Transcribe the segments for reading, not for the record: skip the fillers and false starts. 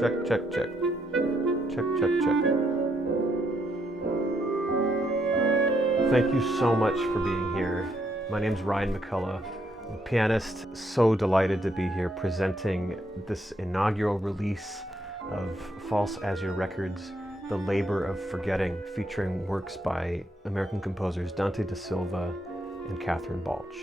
Check, check, check. Check, check, check. Thank you so much for being here. My name's Ryan MacEvoy. I'm a pianist. So delighted to be here presenting this inaugural release of False Azure Records, The Labor of Forgetting, featuring works by American composers Dante de Silva and Katherine Balch.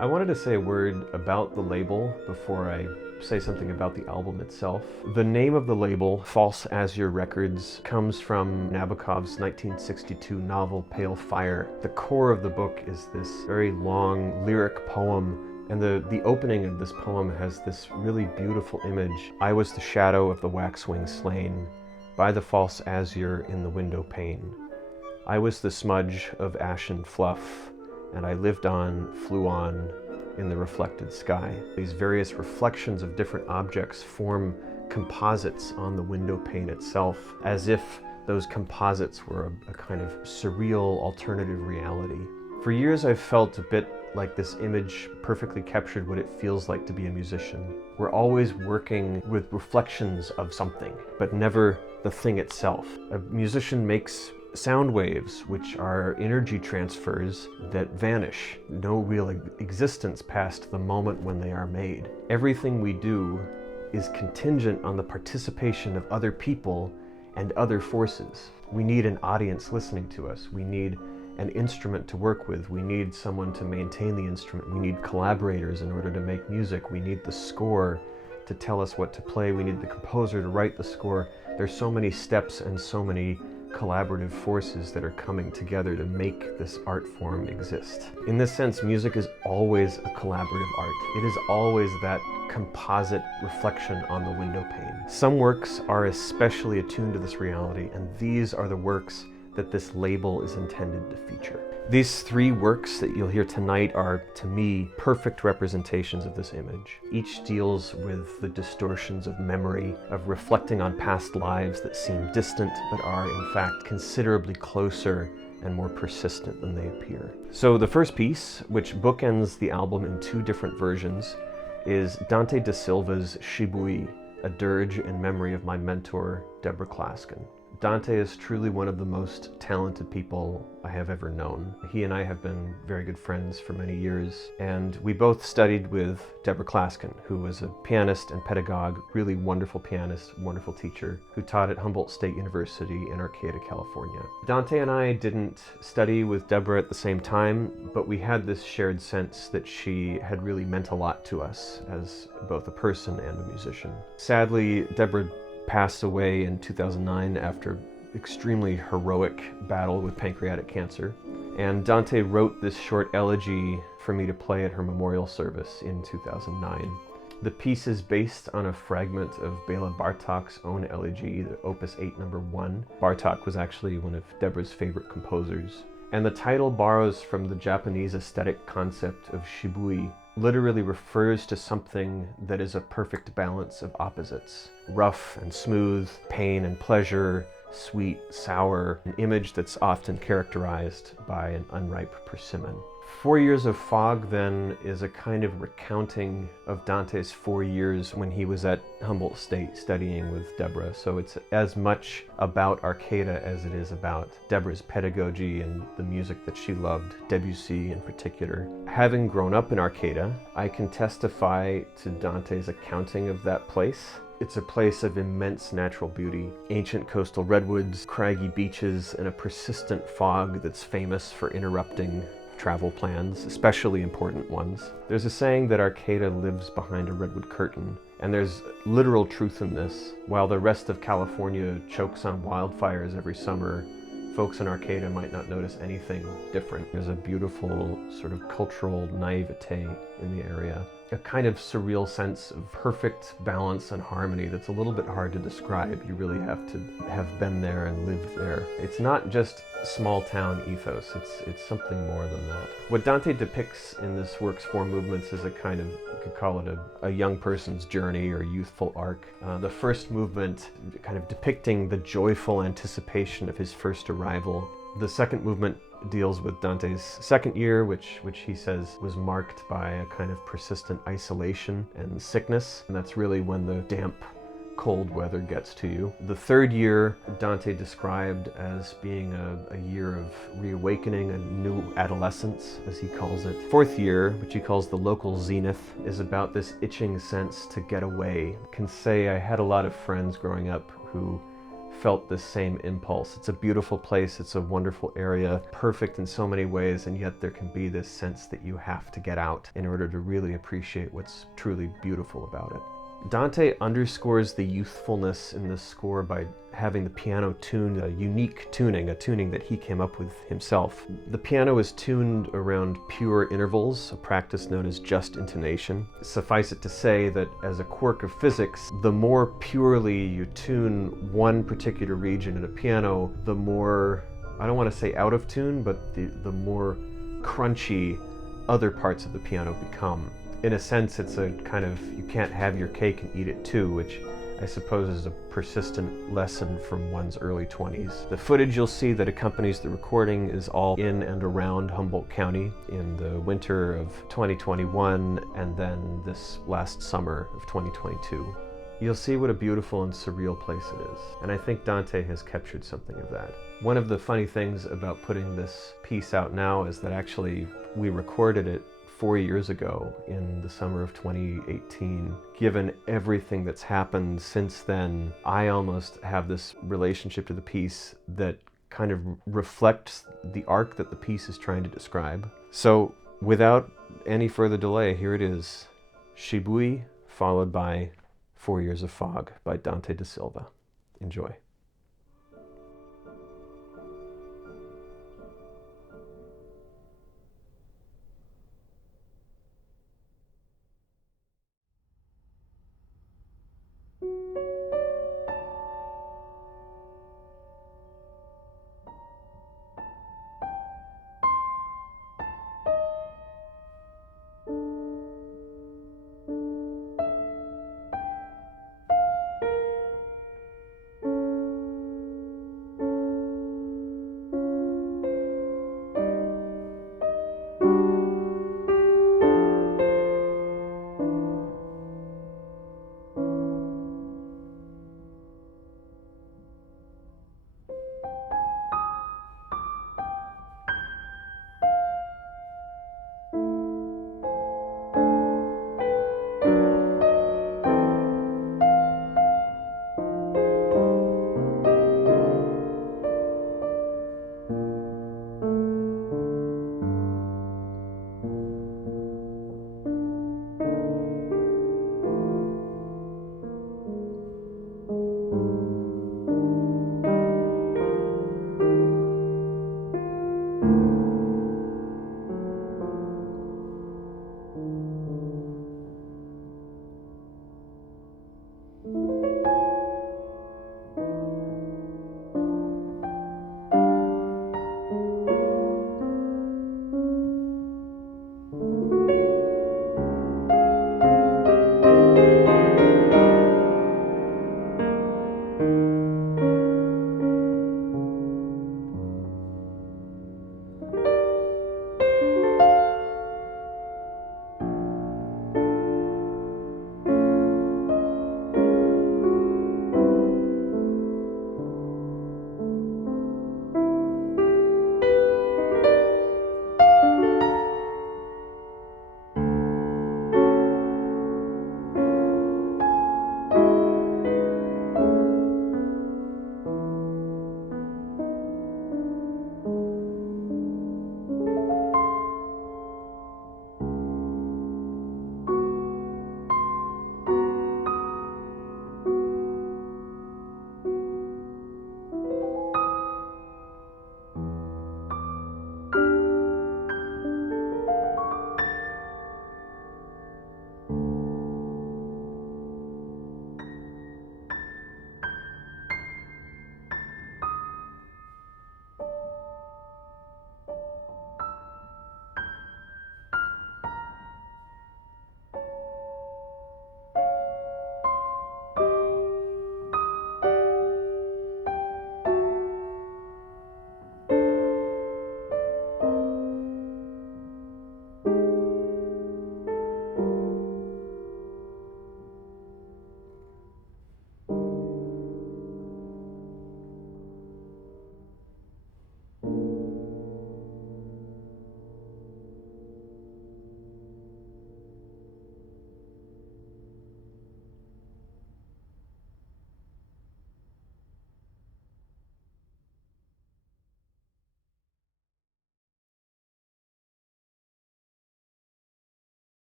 I wanted to say a word about the label before I say something about the album itself. The name of the label, False Azure Records, comes from Nabokov's 1962 novel Pale Fire. The core of the book is this very long lyric poem, and the opening of this poem has this really beautiful image. I was the shadow of the waxwing slain by the false azure in the window pane. I was the smudge of ashen fluff, and I lived on, flew on, in the reflected sky. These various reflections of different objects form composites on the window pane itself, as if those composites were a kind of surreal alternative reality. For years I've felt a bit like this image perfectly captured what it feels like to be a musician. We're always working with reflections of something, but never the thing itself. A musician makes sound waves, which are energy transfers that vanish, no real existence past the moment when they are made. Everything we do is contingent on the participation of other people and other forces. We need an audience listening to us. We need an instrument to work with. We need someone to maintain the instrument. We need collaborators in order to make music. We need the score to tell us what to play. We need the composer to write the score. There's so many steps and so many collaborative forces that are coming together to make this art form exist. In this sense, music is always a collaborative art. It is always that composite reflection on the window pane. Some works are especially attuned to this reality, and these are the works that this label is intended to feature. These three works that you'll hear tonight are, to me, perfect representations of this image. Each deals with the distortions of memory, of reflecting on past lives that seem distant but are in fact considerably closer and more persistent than they appear. So the first piece, which bookends the album in two different versions, is Dante de Silva's Shibui, a dirge in memory of my mentor, Deborah Klaskin. Dante is truly one of the most talented people I have ever known. He and I have been very good friends for many years, and we both studied with Deborah Klaskin, who was a pianist and pedagogue, really wonderful pianist, wonderful teacher, who taught at Humboldt State University in Arcata, California. Dante and I didn't study with Deborah at the same time, but we had this shared sense that she had really meant a lot to us as both a person and a musician. Sadly, Deborah passed away in 2009 after extremely heroic battle with pancreatic cancer. And Dante wrote this short elegy for me to play at her memorial service in 2009. The piece is based on a fragment of Bela Bartok's own elegy, the Opus 8 No. 1. Bartok was actually one of Deborah's favorite composers. And the title borrows from the Japanese aesthetic concept of shibui, literally refers to something that is a perfect balance of opposites. Rough and smooth, pain and pleasure, sweet, sour, an image that's often characterized by an unripe persimmon. 4 Years of Fog, then, is a kind of recounting of Dante's 4 years when he was at Humboldt State studying with Deborah. So it's as much about Arcata as it is about Deborah's pedagogy and the music that she loved, Debussy in particular. Having grown up in Arcata, I can testify to Dante's accounting of that place. It's a place of immense natural beauty, ancient coastal redwoods, craggy beaches, and a persistent fog that's famous for interrupting travel plans, especially important ones. There's a saying that Arcata lives behind a redwood curtain, and there's literal truth in this. While the rest of California chokes on wildfires every summer, folks in Arcata might not notice anything different. There's a beautiful sort of cultural naivete in the area, a kind of surreal sense of perfect balance and harmony that's a little bit hard to describe. You really have to have been there and lived there. It's not just small town ethos, it's something more than that. What Dante depicts in this work's four movements is a kind of, you could call it a young person's journey or youthful arc. The first movement kind of depicting the joyful anticipation of his first arrival. The second movement deals with Dante's second year, which he says was marked by a kind of persistent isolation and sickness. And that's really when the damp cold weather gets to you. The third year, Dante described as being a year of reawakening, a new adolescence, as he calls it. Fourth year, which he calls the local zenith, is about this itching sense to get away. I can say I had a lot of friends growing up who felt this same impulse. It's a beautiful place, it's a wonderful area, perfect in so many ways, and yet there can be this sense that you have to get out in order to really appreciate what's truly beautiful about it. Dante underscores the youthfulness in this score by having the piano tuned a unique tuning, a tuning that he came up with himself. The piano is tuned around pure intervals, a practice known as just intonation. Suffice it to say that as a quirk of physics, the more purely you tune one particular region in a piano, the more, I don't want to say out of tune, but the more crunchy other parts of the piano become. In a sense, it's a kind of, you can't have your cake and eat it too, which I suppose is a persistent lesson from one's early 20s. The footage you'll see that accompanies the recording is all in and around Humboldt County in the winter of 2021 and then this last summer of 2022. You'll see what a beautiful and surreal place it is, and I think Dante has captured something of that. One of the funny things about putting this piece out now is that actually we recorded it 4 years ago in the summer of 2018. Given everything that's happened since then, I almost have this relationship to the piece that kind of reflects the arc that the piece is trying to describe. So without any further delay, here it is, Shibui, followed by 4 Years of Fog by Dante da Silva. Enjoy.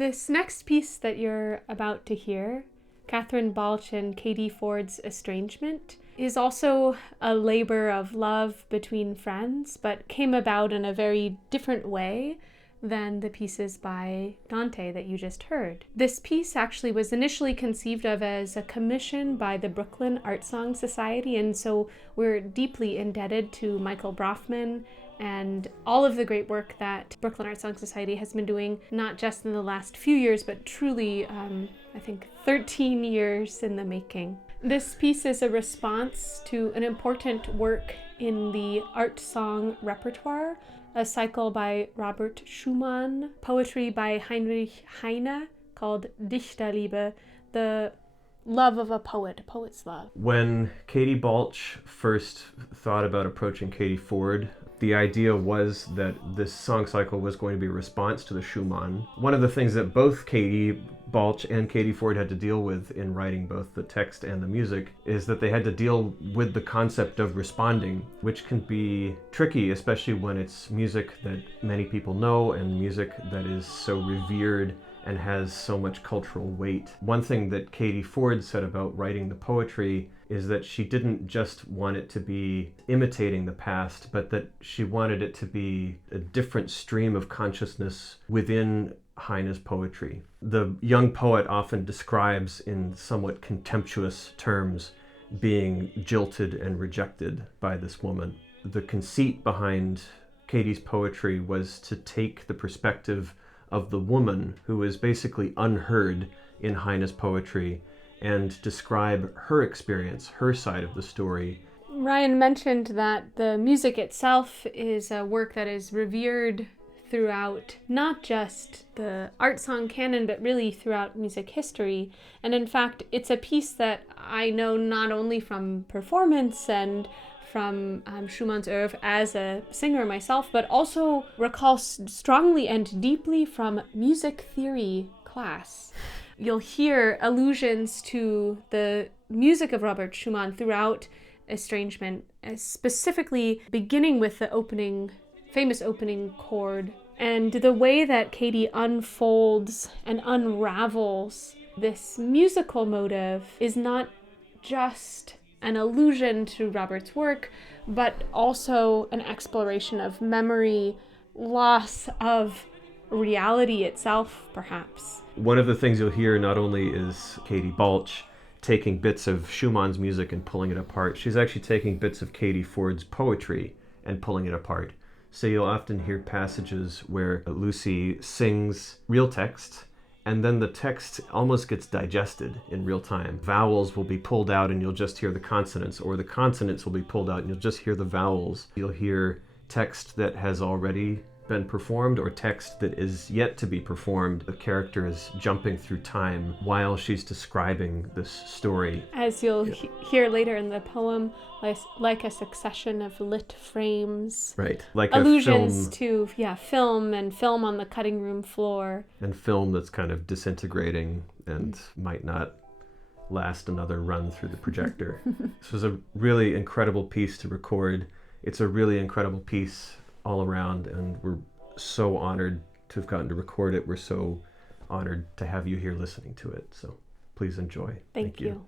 This next piece that you're about to hear, Katherine Balch and Katie Ford's Estrangement, is also a labor of love between friends, but came about in a very different way than the pieces by Dante that you just heard. This piece actually was initially conceived of as a commission by the Brooklyn Art Song Society, and so we're deeply indebted to Michael Brofman and all of the great work that Brooklyn Art Song Society has been doing, not just in the last few years, but truly, I think 13 years in the making. This piece is a response to an important work in the art song repertoire, a cycle by Robert Schumann, poetry by Heinrich Heine called Dichterliebe, the love of a poet's love. When Katie Balch first thought about approaching Katie Ford, the idea was that this song cycle was going to be a response to the Schumann. One of the things that both Katie Balch and Katie Ford had to deal with in writing both the text and the music is that they had to deal with the concept of responding, which can be tricky, especially when it's music that many people know and music that is so revered and has so much cultural weight. One thing that Katie Ford said about writing the poetry is that she didn't just want it to be imitating the past, but that she wanted it to be a different stream of consciousness within Heine's poetry. The young poet often describes in somewhat contemptuous terms being jilted and rejected by this woman. The conceit behind Katie's poetry was to take the perspective of the woman who is basically unheard in Heine's poetry and describe her experience, her side of the story. Ryan mentioned that the music itself is a work that is revered throughout not just the art song canon, but really throughout music history. And in fact, it's a piece that I know not only from performance and from Schumann's oeuvre as a singer myself, but also recall strongly and deeply from music theory class. You'll hear allusions to the music of Robert Schumann throughout Estrangement, specifically beginning with the famous opening chord, and the way that Katie unfolds and unravels this musical motive is not just an allusion to Robert's work, but also an exploration of memory, loss of reality itself, perhaps. One of the things you'll hear not only is Katie Balch taking bits of Schumann's music and pulling it apart, she's actually taking bits of Katie Ford's poetry and pulling it apart. So you'll often hear passages where Lucy sings real text, and then the text almost gets digested in real time. Vowels will be pulled out and you'll just hear the consonants, or the consonants will be pulled out and you'll just hear the vowels. You'll hear text that has already been performed or text that is yet to be performed. The character is jumping through time while she's describing this story. As you'll hear later in the poem, like a succession of lit frames. Right. Like allusions a film, to film and film on the cutting room floor. And film that's kind of disintegrating and might not last another run through the projector. This was a really incredible piece to record. It's a really incredible piece all around, and we're so honored to have gotten to record it. We're so honored to have you here listening to it. So please enjoy. Thank you.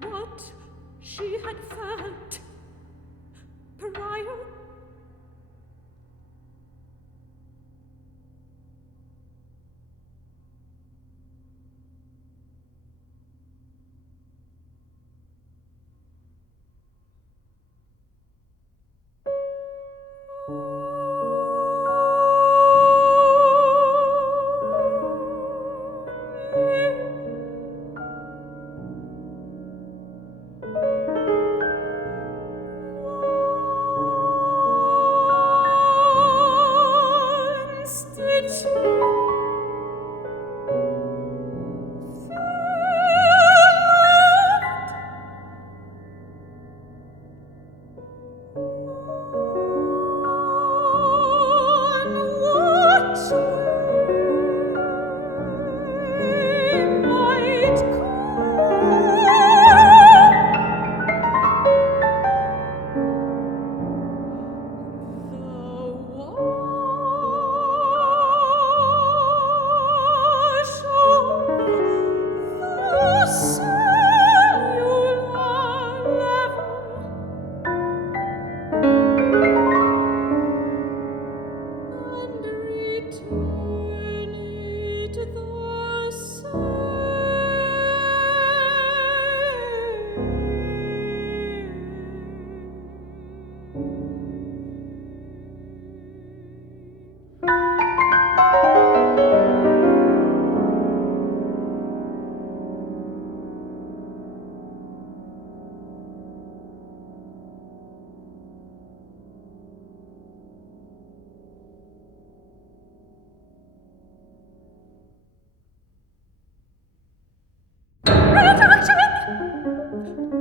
What she had felt prior.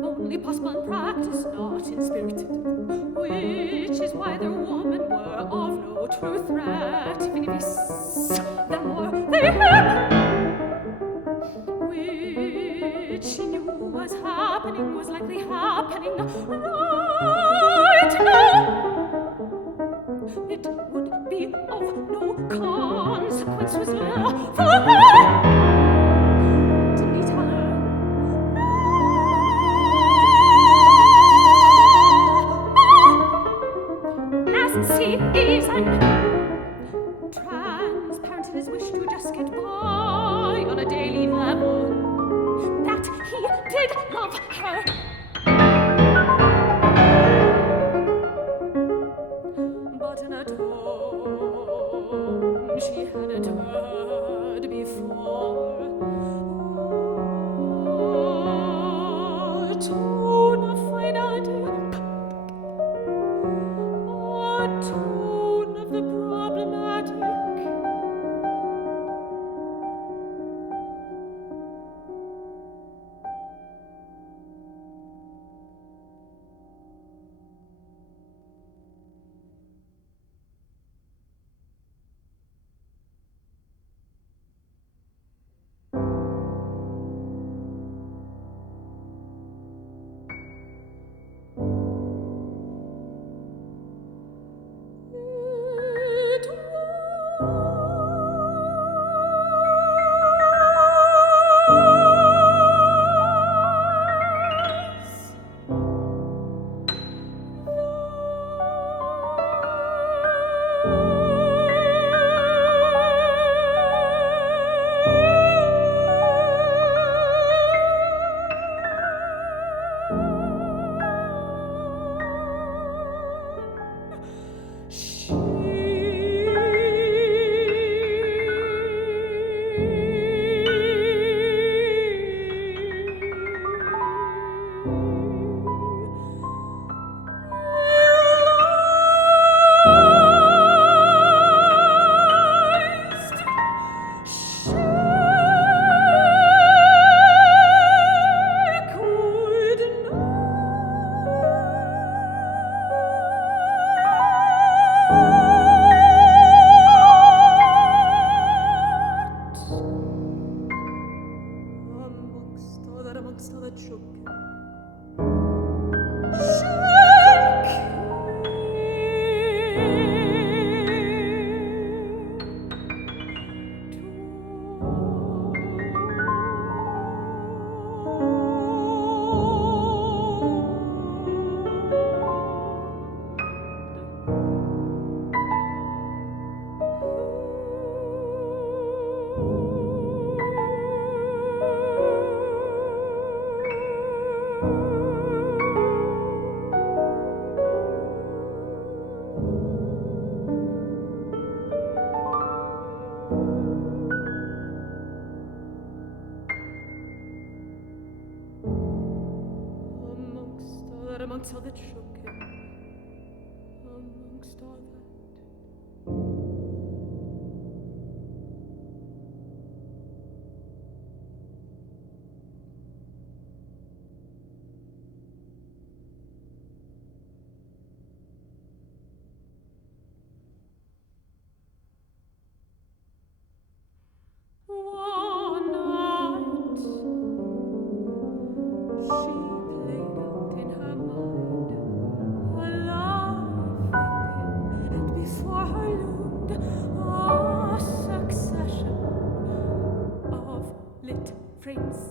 Only possible in practice, not in spirit, which is why their women were of no true threat, even if the more they had, which she knew was happening, was likely happening right now. It would be of no consequence, was love for her. Season transparent in his wish to just get by on a daily level, that he did love her. But in a tone she hadn't heard before, a tone of finality, a tone of the problematic. so that shook him amongst all that. One night, she played out in her mind a life with him, and before her loomed a succession of lit frames.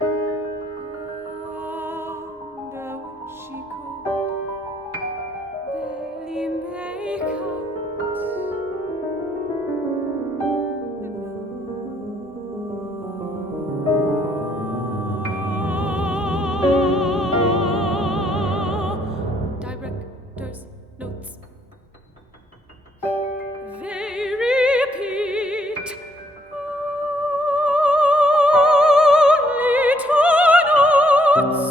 And when she could barely make out director's notes. They repeat only two notes.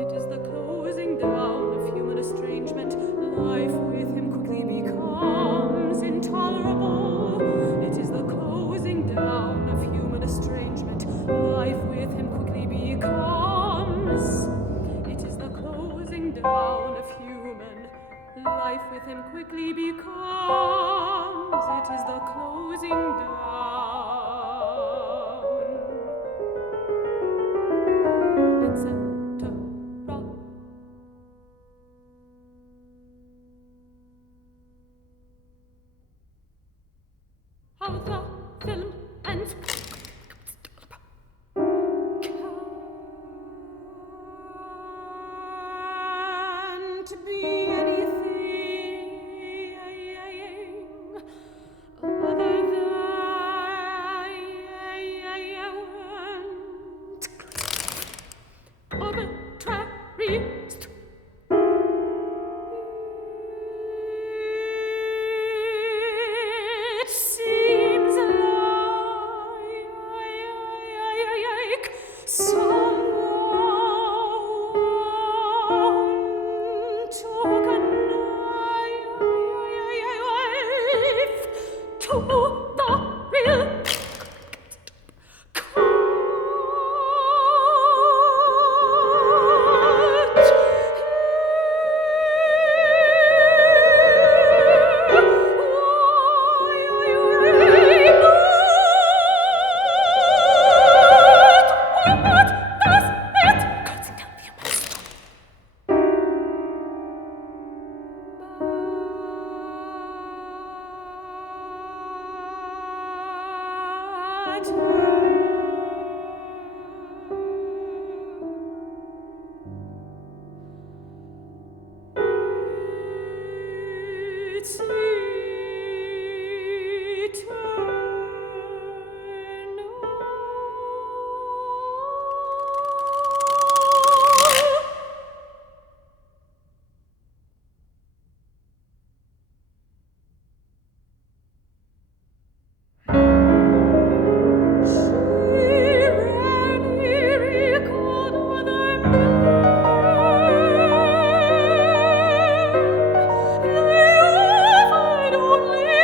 It is the closing down of human estrangement. Life with him quickly becomes intolerable. It is the closing down of human estrangement. Life with him quickly becomes. It is the closing down of human. Life with him quickly becomes. It is the closing down. Etc. How the film ends. Can't be anything other than arbitrary. It seems like someone took a knife to the real It's eternal. She rarely recalled other men. They offered only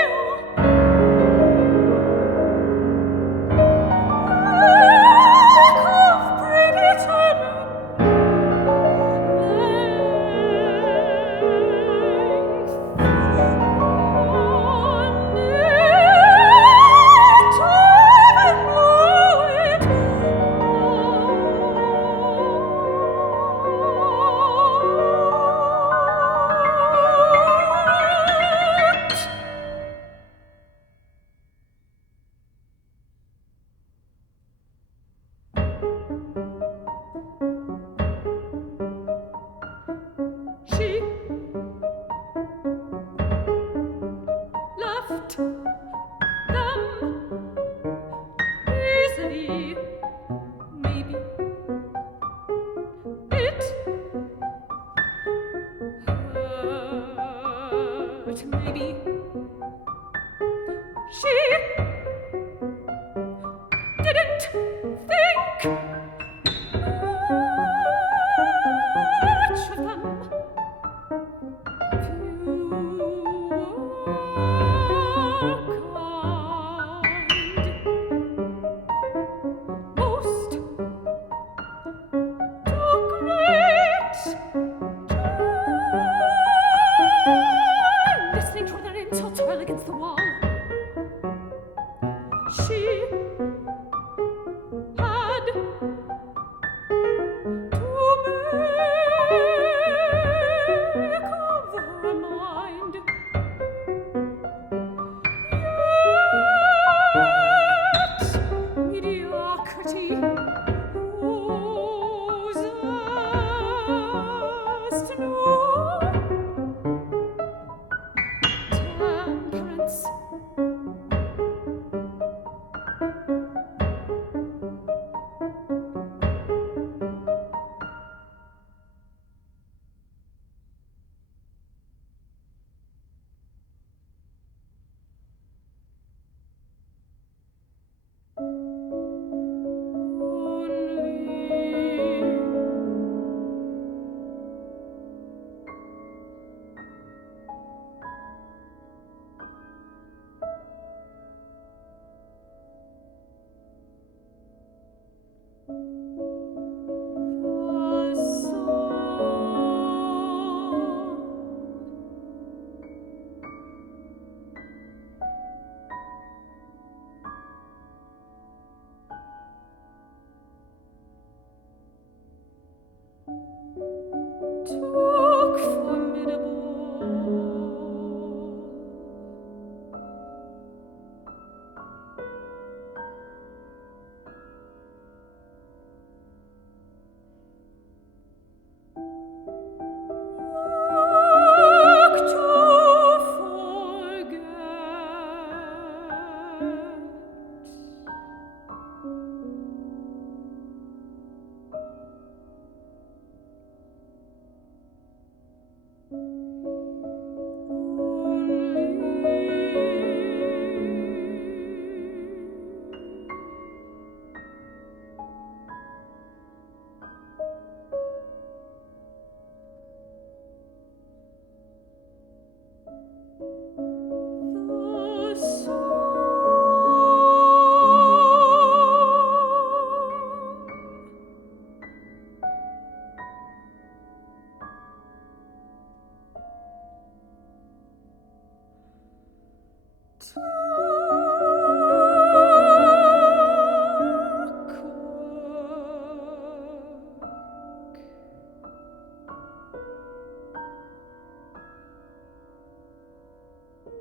must know temperance. Talk formidable. Work to forget. The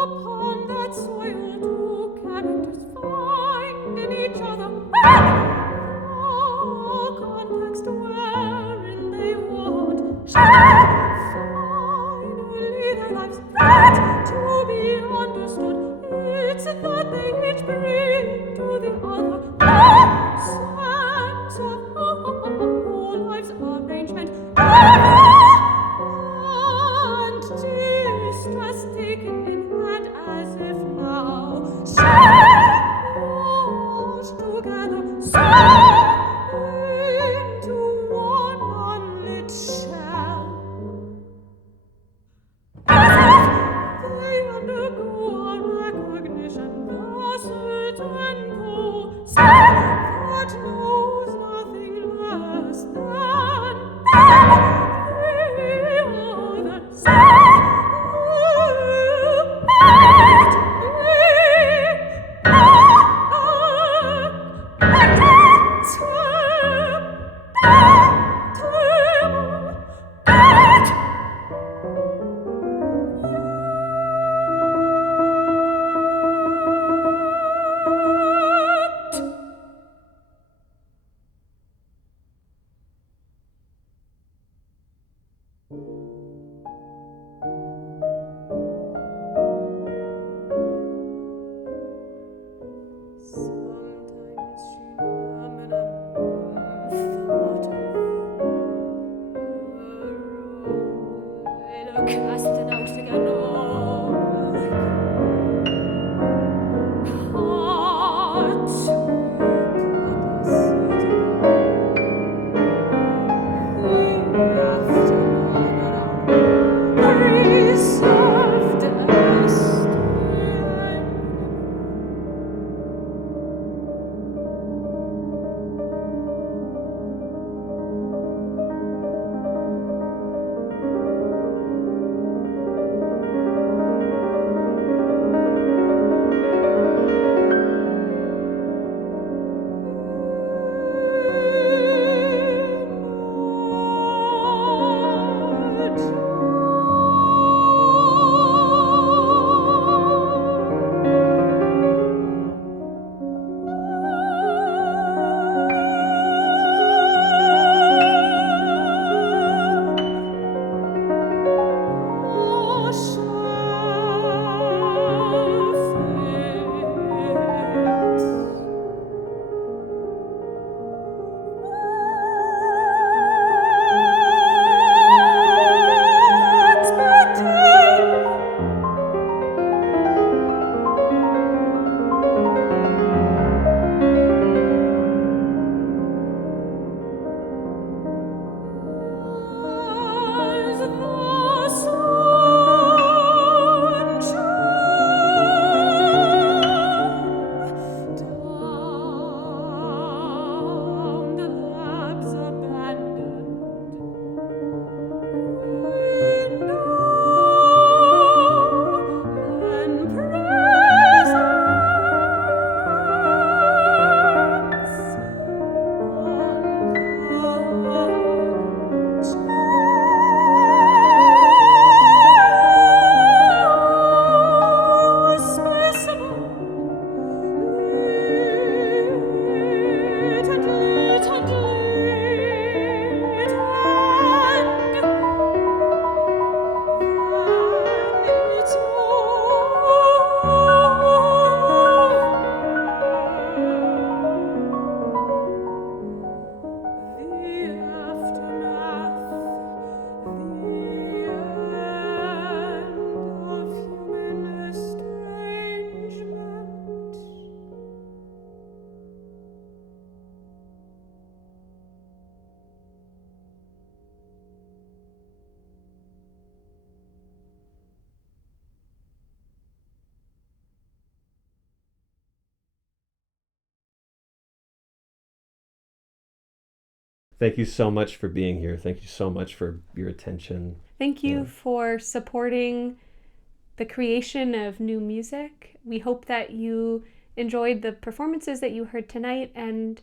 Upon that soil two characters find in each other the context wherein they want finally their lives that to be understood. It's that they each bring to the other a sense of whole life's arrangement and distress taken in hand as if now washed together into one unlit shell. As if they undergo a recognition, the certain goal that knows nothing less than the other side. Sometimes she murmured thought of her casting out again Thank you so much for being here. Thank you so much for your attention. Thank you for supporting the creation of new music. We hope that you enjoyed the performances that you heard tonight, and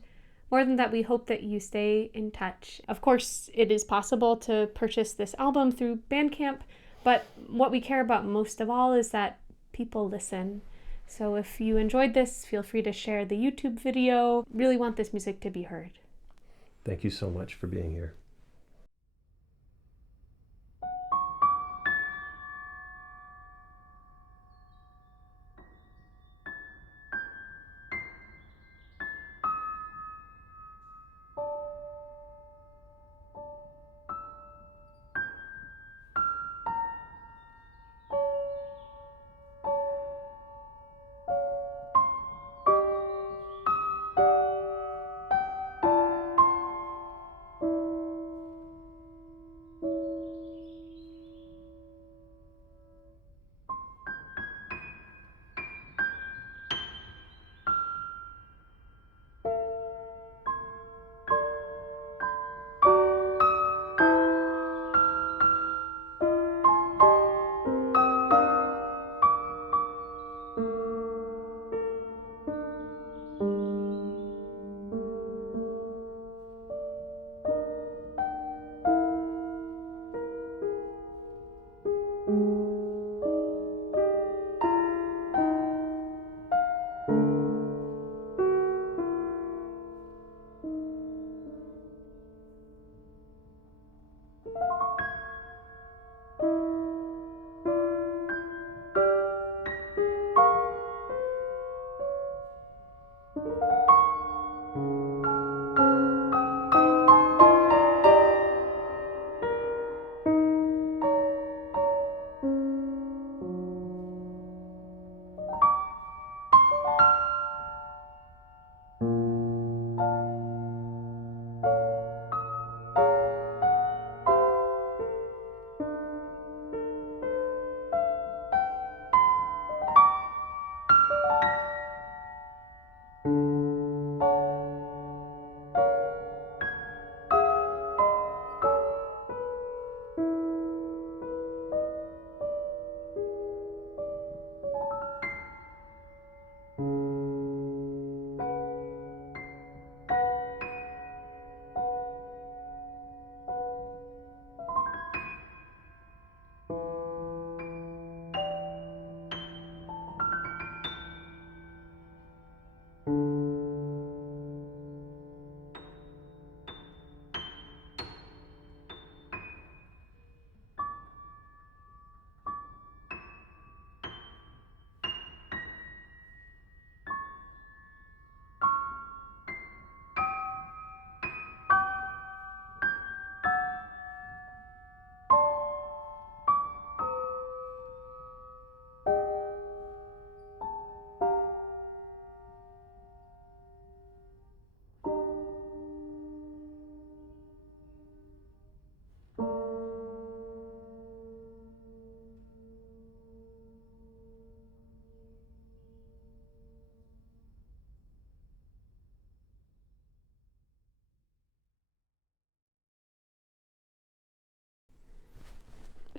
more than that, we hope that you stay in touch. Of course, it is possible to purchase this album through Bandcamp, but what we care about most of all is that people listen. So if you enjoyed this, feel free to share the YouTube video. Really want this music to be heard. Thank you so much for being here.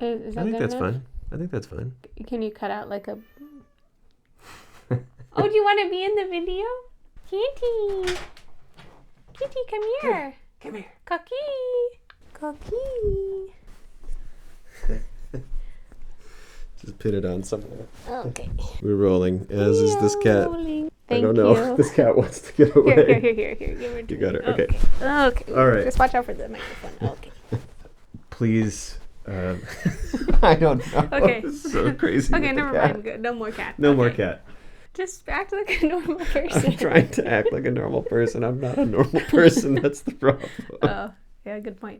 Is that I think good that's enough? fine. I think that's fine. Can you cut out like a... Oh, do you want to be in the video? Kitty! Kitty, come here. Come here. Cocky! Cocky! Just put it on somewhere. Okay. We're rolling, as is this cat. Rolling. I Thank don't know you. if this cat wants to get away. Here. Give her to You got me. her. Okay. Okay. All right. Just watch out for the microphone. Okay. Please. I don't know. Okay. This is so crazy. Okay, with the never cat. mind. Good. No more cat. No more Okay. cat. Just act like a normal person. I'm trying to act like a normal person. I'm not a normal person. That's the problem. Oh, yeah, good point.